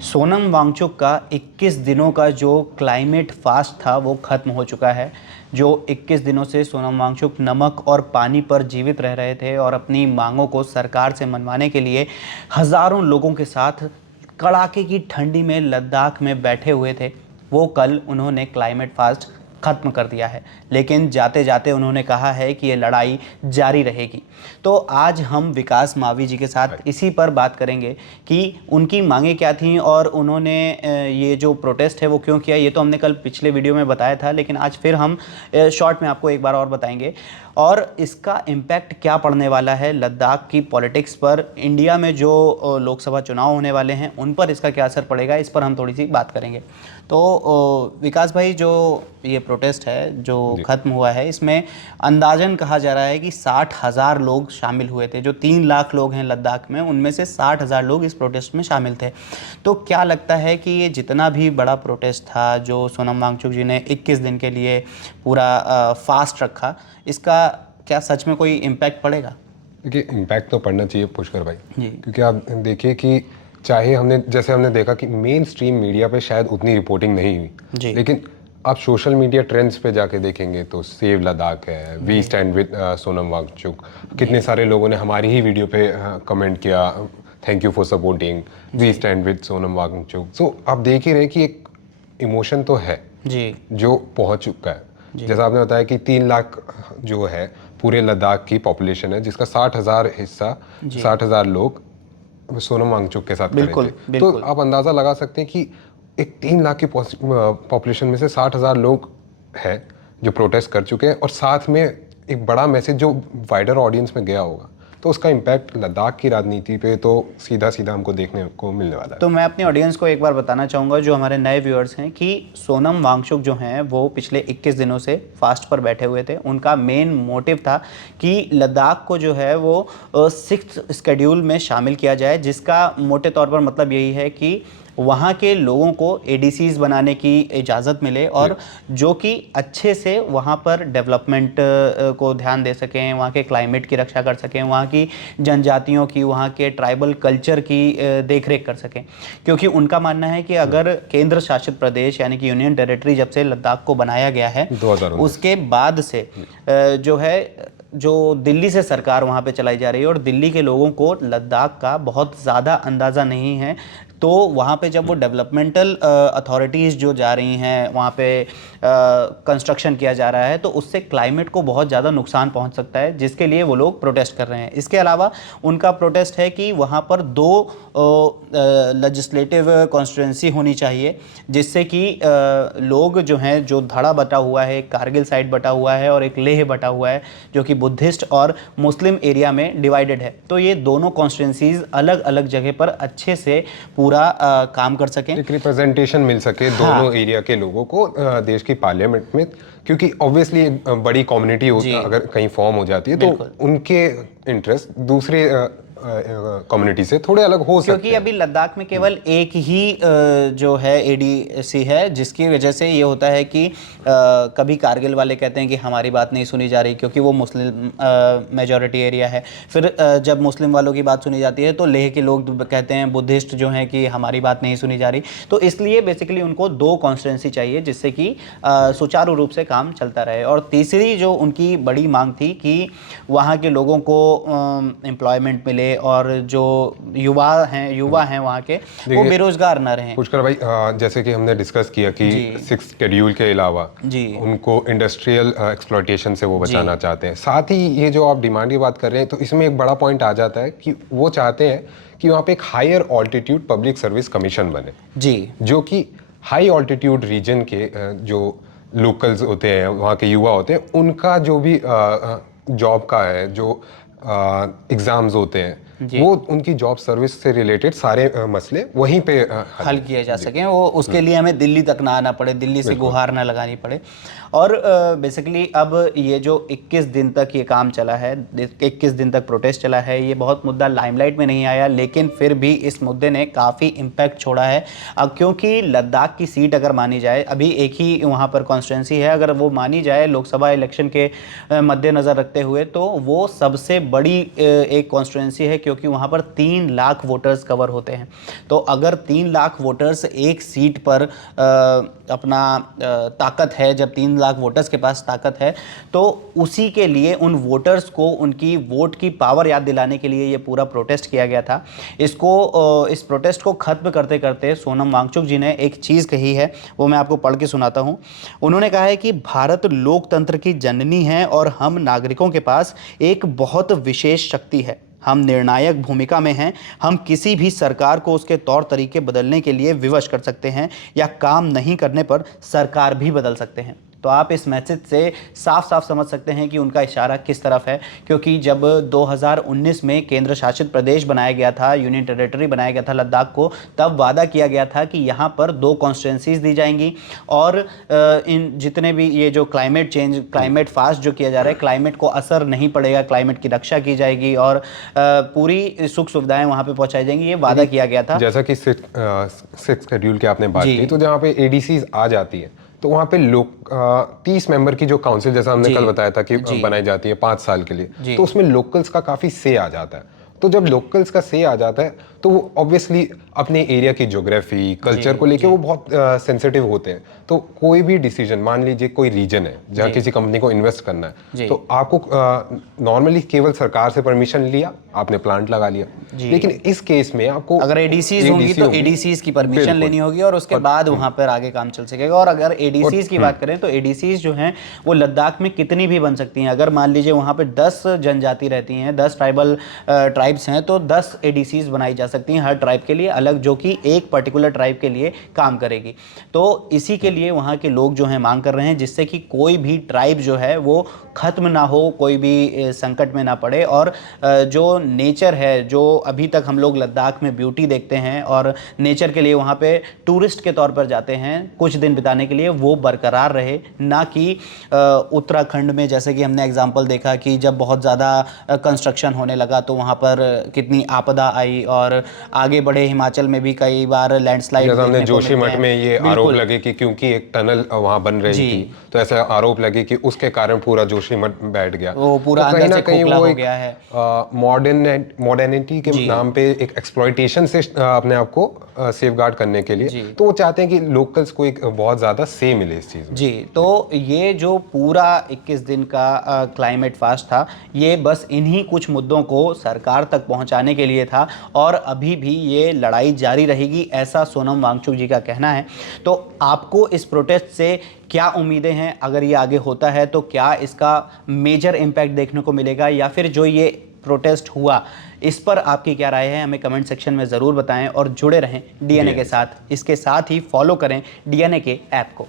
सोनम वांगचुक का 21 दिनों का जो क्लाइमेट फास्ट था वो ख़त्म हो चुका है। जो 21 दिनों से सोनम वांगचुक नमक और पानी पर जीवित रह रहे थे और अपनी मांगों को सरकार से मनवाने के लिए हज़ारों लोगों के साथ कड़ाके की ठंडी में लद्दाख में बैठे हुए थे, वो कल उन्होंने क्लाइमेट फास्ट ख़त्म कर दिया है। लेकिन जाते जाते उन्होंने कहा है कि ये लड़ाई जारी रहेगी। तो आज हम विकास मावी जी के साथ इसी पर बात करेंगे कि उनकी मांगें क्या थीं और उन्होंने ये जो प्रोटेस्ट है वो क्यों किया। ये तो हमने कल पिछले वीडियो में बताया था, लेकिन आज फिर हम शॉर्ट में आपको एक बार और बताएंगे और इसका इम्पैक्ट क्या पड़ने वाला है लद्दाख की पॉलिटिक्स पर, इंडिया में जो लोकसभा चुनाव होने वाले हैं उन पर इसका क्या असर पड़ेगा, इस पर हम थोड़ी सी बात करेंगे। तो विकास भाई, जो ये प्रोटेस्ट है जो ख़त्म हुआ है, इसमें अंदाजन कहा जा रहा है कि 60,000 लोग शामिल हुए थे। जो 3 लाख लोग हैं लद्दाख में, उनमें से 60,000 लोग इस प्रोटेस्ट में शामिल थे। तो क्या लगता है कि ये जितना भी बड़ा प्रोटेस्ट था जो सोनम वांगचुक जी ने 21 दिन के लिए पूरा फास्ट रखा, इसका क्या सच में कोई इम्पैक्ट पड़ेगा? देखिए, इम्पैक्ट तो पड़ना चाहिए पुष्कर भाई जी। क्योंकि आप देखिए कि चाहे हमने देखा कि मेन स्ट्रीम मीडिया पे शायद उतनी रिपोर्टिंग नहीं हुई, लेकिन आप सोशल मीडिया ट्रेंड्स पे जाके देखेंगे तो सेव लद्दाख है, we stand with Sonam Wangchuk, कितने सारे लोगों ने हमारी ही वीडियो पे कमेंट किया, thank you for supporting, we stand with Sonam Wangchuk. So आप देख ही रहे कि एक इमोशन तो है जी जो पहुंच चुका है। जैसा आपने बताया कि 3 लाख जो है पूरे लद्दाख की पॉपुलेशन है, जिसका 60,000 हिस्सा, 60,000 लोग सोनम वांगचुक के साथ खड़े थे। तो आप अंदाज़ा लगा सकते हैं कि एक 3 लाख की पॉपुलेशन में से 60,000 लोग हैं जो प्रोटेस्ट कर चुके हैं, और साथ में एक बड़ा मैसेज जो वाइडर ऑडियंस में गया होगा, तो उसका इम्पैक्ट लद्दाख की राजनीति पे तो सीधा सीधा हमको देखने को मिलने वाला है। तो मैं अपनी ऑडियंस को एक बार बताना चाहूँगा, जो हमारे नए व्यूअर्स हैं, कि सोनम वांगचुक जो हैं वो पिछले 21 दिनों से फास्ट पर बैठे हुए थे। उनका मेन मोटिव था कि लद्दाख को जो है वो 6th शेड्यूल में शामिल किया जाए, जिसका मोटे तौर पर मतलब यही है कि वहाँ के लोगों को एडीसीज बनाने की इजाज़त मिले और जो कि अच्छे से वहाँ पर डेवलपमेंट को ध्यान दे सकें, वहाँ के क्लाइमेट की रक्षा कर सकें, वहाँ की जनजातियों की, वहाँ के ट्राइबल कल्चर की देखरेख कर सकें। क्योंकि उनका मानना है कि अगर केंद्र शासित प्रदेश यानी कि यूनियन टेरिटरी जब से लद्दाख को बनाया गया है, उसके बाद से जो है जो दिल्ली से सरकार वहाँ पे चलाई जा रही है और दिल्ली के लोगों को लद्दाख का बहुत ज़्यादा अंदाज़ा नहीं है। तो वहाँ पे जब वो डेवलपमेंटल अथॉरिटीज़ जो जा रही हैं, वहाँ पे कंस्ट्रक्शन किया जा रहा है, तो उससे क्लाइमेट को बहुत ज़्यादा नुकसान पहुँच सकता है, जिसके लिए वो लोग प्रोटेस्ट कर रहे हैं। इसके अलावा उनका प्रोटेस्ट है कि वहाँ पर 2 लेजिस्लेटिव कॉन्स्टिट्यूंसी होनी चाहिए, जिससे कि लोग जो हैं, जो धड़ा बटा हुआ है, एक कारगिल साइड बटा हुआ है और एक लेह बटा हुआ है, जो कि बुद्धिस्ट और मुस्लिम एरिया में डिवाइडेड है। तो ये दोनों कॉन्स्टिट्यूंसीज अलग अलग जगह पर अच्छे से पूरा काम कर सकें, एक रिप्रेजेंटेशन मिल सके दोनों एरिया के लोगों को देश की पार्लियामेंट में। क्योंकि ऑब्वियसली एक बड़ी कम्युनिटी अगर कहीं फॉर्म हो जाती है तो उनके इंटरेस्ट दूसरे कम्युनिटी से थोड़े अलग हो सकते हैं। क्योंकि अभी लद्दाख में केवल एक ही जो है एडीसी है, जिसकी वजह से ये होता है कि कभी कारगिल वाले कहते हैं कि हमारी बात नहीं सुनी जा रही क्योंकि वो मुस्लिम मेजॉरिटी एरिया है। फिर जब मुस्लिम वालों की बात सुनी जाती है तो लेह के लोग कहते हैं, बुद्धिस्ट जो हैं, कि हमारी बात नहीं सुनी जा रही। तो इसलिए बेसिकली उनको 2 कॉन्स्टिट्यूंसी चाहिए, जिससे कि सुचारू रूप से काम चलता रहे। और तीसरी जो उनकी बड़ी मांग थी कि वहाँ के लोगों को एम्प्लॉयमेंट मिले और जो युवा हैं वहाँ के, वो बेरोजगार ना रहें। पुष्कर भाई, जैसे कि हमने डिस्कस किया कि 6th शेड्यूल के अलावा उनको इंडस्ट्रियल एक्सप्लॉयटेशन से वो बचाना चाहते हैं। साथ ही ये जो आप डिमांड की बात कर रहे हैं, तो इसमें एक बड़ा पॉइंट आ जाता है कि वो चाहते हैं कि वहाँ पे एक higher altitude public service commission बने, जो कि हाई ऑल्टीट्यूड रीजन के जो लोकल्स होते हैं, वहाँ के युवा होते हैं, उनका जो भी जॉब का है, जो एग्जाम्स होते हैं, वो उनकी जॉब सर्विस से रिलेटेड सारे मसले वहीं पे हल किए जा सकें। वो उसके लिए हमें दिल्ली तक ना आना पड़े, दिल्ली से गुहार ना लगानी पड़े। और बेसिकली अब ये जो 21 दिन तक ये काम चला है, 21 दिन तक प्रोटेस्ट चला है, ये बहुत मुद्दा लाइमलाइट में नहीं आया, लेकिन फिर भी इस मुद्दे ने काफ़ी इम्पैक्ट छोड़ा है। अब क्योंकि लद्दाख की सीट अगर मानी जाए, अभी एक ही वहाँ पर कॉन्स्टिट्यूंसी है, अगर वो मानी जाए लोकसभा इलेक्शन के मद्देनज़र रखते हुए, तो वो सबसे बड़ी एक कॉन्स्टिट्यूंसी है, क्योंकि वहाँ पर 3 लाख वोटर्स कवर होते हैं। तो अगर 3 लाख वोटर्स एक सीट पर अपना ताकत है, जब 3 लाख वोटर्स के पास ताकत है, तो उसी के लिए उन वोटर्स को उनकी वोट की पावर याद दिलाने के लिए ये पूरा प्रोटेस्ट किया गया था। इस प्रोटेस्ट को ख़त्म करते करते सोनम वांगचुक जी ने एक चीज़ कही है, वो मैं आपको पढ़ के सुनाता हूँ। उन्होंने कहा है कि भारत लोकतंत्र की जननी है और हम नागरिकों के पास एक बहुत विशेष शक्ति है। हम निर्णायक भूमिका में हैं। हम किसी भी सरकार को उसके तौर तरीके बदलने के लिए विवश कर सकते हैं या काम नहीं करने पर सरकार भी बदल सकते हैं। तो आप इस मैसेज से साफ साफ समझ सकते हैं कि उनका इशारा किस तरफ है, क्योंकि जब 2019 में केंद्र शासित प्रदेश बनाया गया था, यूनियन टेरिटरी बनाया गया था लद्दाख को, तब वादा किया गया था कि यहाँ पर 2 कॉन्स्टिट्यूंसीज दी जाएंगी और इन जितने भी ये जो क्लाइमेट चेंज, क्लाइमेट फास्ट जो किया जा रहा है, क्लाइमेट को असर नहीं पड़ेगा, क्लाइमेट की रक्षा की जाएगी और पूरी सुख सुविधाएं वहाँ पर पहुँचाई जाएंगी, ये वादा किया गया था। जैसा कि 6 शेड्यूल की आपने बात की, तो जहाँ पे एडीसीज आ जाती है तो वहाँ पे लोग 30 मेंबर की जो काउंसिल, जैसा हमने कल बताया था कि बनाई जाती है 5 साल के लिए, तो उसमें लोकल्स का काफ़ी से आ जाता है। तो जब लोकल्स का से आ जाता है तो वो ऑब्वियसली अपने एरिया की ज्योग्राफी, कल्चर को लेके वो बहुत सेंसिटिव होते हैं। तो कोई भी डिसीजन, मान लीजिए कोई रीजन है जहाँ किसी कंपनी को इन्वेस्ट करना है, तो आपको नॉर्मली केवल सरकार से परमिशन लिया, आपने प्लांट लगा लिया, लेकिन इस केस में आपको अगर एडीसीज होंगी तो एडीसीज की परमिशन लेनी होगी और उसके बाद वहां पर आगे काम चल सकेगा। और अगर एडीसीज की बात करें तो एडीसीज जो हैं वो लद्दाख में कितनी भी बन सकती हैं। अगर मान लीजिए वहां पे 10 जनजाति रहती हैं, 10 ट्राइब्स हैं, तो 10 एडीसीज बनाई जा सकती हैं हर ट्राइब के लिए अलग, जो कि एक पर्टिकुलर ट्राइब के लिए काम करेगी। तो इसी के लिए वहाँ के लोग जो हैं मांग कर रहे हैं, जिससे कि कोई भी ट्राइब जो है वो खत्म ना हो, कोई भी संकट में ना पड़े और जो नेचर है, जो अभी तक हम लोग लद्दाख में ब्यूटी देखते हैं और नेचर के लिए वहाँ पे टूरिस्ट के तौर पर जाते हैं कुछ दिन बिताने के लिए, वो बरकरार रहे, ना कि उत्तराखंड में जैसे कि हमने एग्जांपल देखा कि जब बहुत ज़्यादा कंस्ट्रक्शन होने लगा तो वहाँ पर कितनी आपदा आई और आगे बढ़े हिमाचल में भी कई बार लैंडस्लाइड हमने जोशीमठ में ये आरोप लगे कि क्योंकि एक टनल वहाँ बन रही थी, तो ऐसा आरोप लगे कि उसके कारण पूरा जोशीमठ बैठ गया, वो पूरा तो अंदर से खोखला हो गया है। मॉडर्निटी के नाम पे एक एक्सप्लॉइटेशन से अपने आप को सेफगार्ड करने के लिए, तो वो चाहते हैं कि लोकल्स को एक बहुत ज़्यादा से मिले इस चीज़ में। जी, तो ये जो पूरा 21 दिन का क्लाइमेट फास्ट था, ये बस इन्हीं कुछ मुद्दों को सरकार तक पहुंचाने के लिए था और अभी भी ये लड़ाई जारी रहेगी, ऐसा सोनम वांगचुक जी का कहना है। तो आपको इस प्रोटेस्ट से क्या उम्मीदें हैं? अगर ये आगे होता है तो क्या इसका मेजर इम्पैक्ट देखने को मिलेगा, या फिर जो ये प्रोटेस्ट हुआ इस पर आपकी क्या राय है? हमें कमेंट सेक्शन में ज़रूर बताएं और जुड़े रहें डीएनए के साथ। इसके साथ ही फॉलो करें डीएनए के ऐप को।